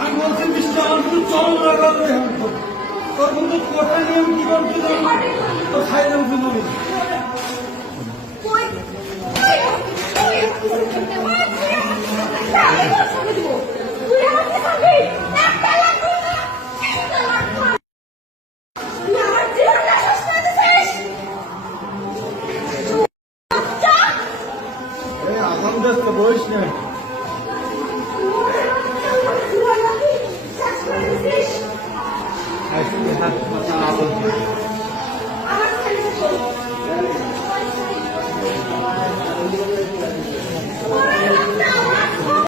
আমি বলছি মিস্টার আমার কিন্তু চল লাগাবে তোর কিন্তু কোটা নিয়ম কি করতে জানি তো খাইলে উঠে যাবে আলহামদুলিল্লাহ বয়স নেই I think we have to